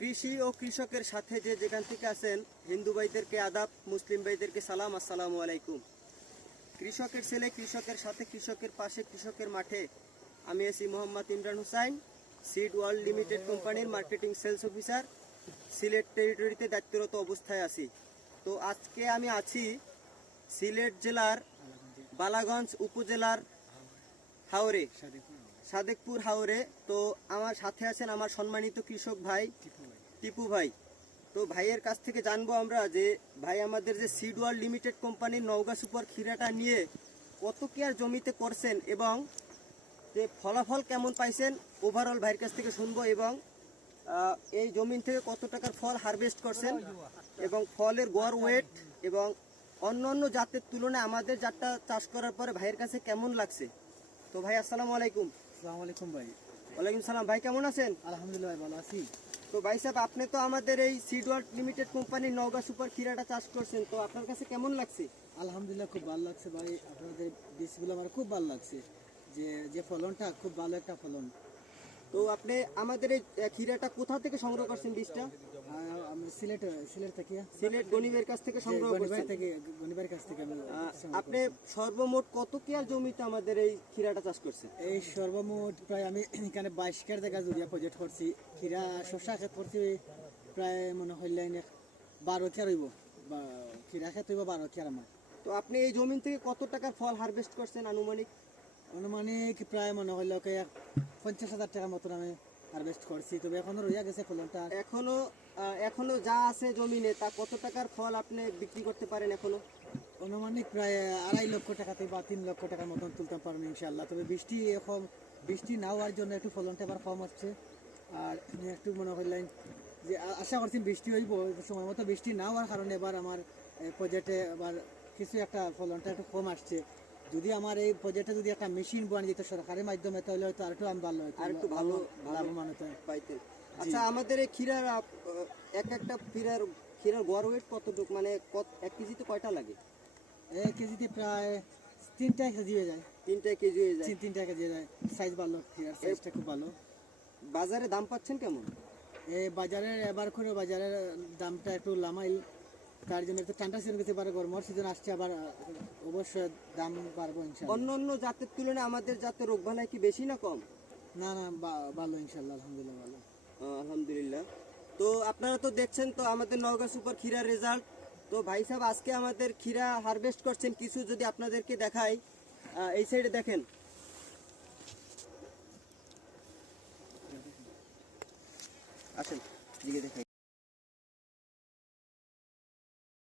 কৃষি ও কৃষকের সাথে যে যেখান থেকে আছেন, হিন্দু ভাইদেরকে আদাব, মুসলিম ভাইদেরকে সালাম, আসসালামু আলাইকুম। কৃষকের ছেলে, কৃষকের সাথে, কৃষকের পাশে, কৃষকের মাঠে আমি আছি Mohammad Imran Hussain, seed world limited কোম্পানির মার্কেটিং সেলস অফিসার, সিলেট টেরিটরিতে দায়িত্বরত অবস্থায় আছি। তো আজকে আমি আছি সিলেট জেলার বালাগঞ্জ উপজেলার হাওরে, সাদেকপুর হাওরে। তো আমার সাথে আছেন আমার সম্মানিত কৃষক ভাই টিপু ভাই তো ভাইয়ের কাছ থেকে জানব আমরা যে ভাই আমাদের যে সিডওয়াল লিমিটেড কোম্পানির নওগাঁ সুপার ক্ষীরাটা নিয়ে কত কেয়ার জমিতে করছেন এবং যে ফলাফল কেমন পাইছেন ওভারঅল ভাইয়ের কাছ থেকে শুনব এবং এই জমিন থেকে কত টাকার ফল হারভেস্ট করছেন এবং ফলের গড় ওয়েট এবং অন্য অন্য জাতের তুলনায় আমাদের জাতটা চাষ করার পরে ভাইয়ের কাছে কেমন লাগছে? তো ভাই আসসালামু আলাইকুম। আসসালামু আলাইকুম ভাই। ওয়ালাইকুম সালাম। ভাই কেমন আছেন? আলহামদুলিল্লাহ ভালো আছি। তো ভাই সাহেব আপনি তো আমাদের এই সিডওয়ার্ড লিমিটেড কোম্পানির নওগাঁ সুপার ক্ষীরাটা চাষ করছেন তো আপনার কাছে কেমন লাগছে? আলহামদুলিল্লাহ খুব ভালো লাগছে ভাই। আপনাদের বীজগুলো আমার খুব ভালো লাগছে। যে যে ফলনটা খুব ভালো একটা ফলন। তো আপনি আমাদের এই খিরাটা ক্ষীরাটা কোথা থেকে সংগ্রহ করছেন বীজটা? সিলেট সিলেট থেকে সিলেট গনিবের কাছ থেকে সংগ্রহ করছেন থেকে গনিবার কাছ থেকে আমি আপনি সর্বমোট কত কেয়ার জমিতে আমাদের এই ক্ষীরাটা চাষ করছেন? এই সর্বমোট প্রায় আমি এখানে বাইশ কের জায়গা জুড়িয়া প্রজেক্ট করছি। খিরা করছি প্রায় মনে হইলেন বারো খেয়ার হইব। বা খিরা ক্ষেত হইব বারো খেয়ার আমার। তো আপনি এই জমিন থেকে কত টাকার ফল হারভেস্ট করছেন আনুমানিক? আনুমানিক প্রায় মনে হইল পঞ্চাশ হাজার টাকার মতন আমি হারভেস্ট করছি। তবে এখনও রইয়া গেছে ফলনটা? এখনও এখনও যা আছে জমিনে, তা কত টাকার ফল আপনি বিক্রি করতে পারেন এখনও? অনুমানিক প্রায় আড়াই লক্ষ টাকাতে বা তিন লক্ষ টাকার মতন তুলতে পারবেন ইনশাল্লাহ তবে বৃষ্টি এখন, বৃষ্টি না হওয়ার জন্য একটু ফলনটা এবার কম হচ্ছে। আর একটু মনে করলেন যে আশা করছি বৃষ্টি হইব সময় মতো বৃষ্টি না হওয়ার কারণে এবার আমার প্রজেক্টে এবার কিছু একটা ফলনটা একটু কম আসছে। যদি আমার এই প্রজেক্টে যদি একটা মেশিন বানিয়ে যেত সরকারের মাধ্যমে তাহলে হয়তো আর একটু আমি ভালো হতো আর একটু ভালো লাভবান হতো পাইতেন আচ্ছা আমাদের এই ক্ষীরার এক একটা ক্ষীরার ক্ষীরার গড় ওয়েট কতটুকু? মানে কত এক কেজিতে কয়টা লাগে? এক কেজিতে প্রায় তিনটা কেজি হয়ে যায়। তিনটা কেজি হয়ে যায়। তিনটা কেজি হয়ে যায়। সাইজ ভালো ক্ষীরার সাইজটা খুব ভালো। বাজারে দাম পাচ্ছেন কেমন? এই বাজারের এবার করে বাজারের দামটা একটু লামাইল জন্য একটু ঠান্ডা সিজন গেছে পারে গরমের সিজন আসছে আবার অবশ্যই দাম বাড়বো ইনশাল্লাহ। অন্য অন্য জাতের তুলনায় আমাদের জাতের রোগ বালাই কি বেশি না কম? না না ভালো ইনশাল্লাহ আলহামদুলিল্লাহ ভালো। আলহামদুলিল্লাহ। তো আপনারা তো দেখছেন তো আমাদের নওগাঁ সুপার ক্ষীরার রেজাল্ট তো ভাই সাহেব আজকে আমাদের ক্ষীরা হারভেস্ট করছেন কিছু যদি আপনাদেরকে দেখাই। এই সাইডে দেখেন। আসেন দিকে দেখাই।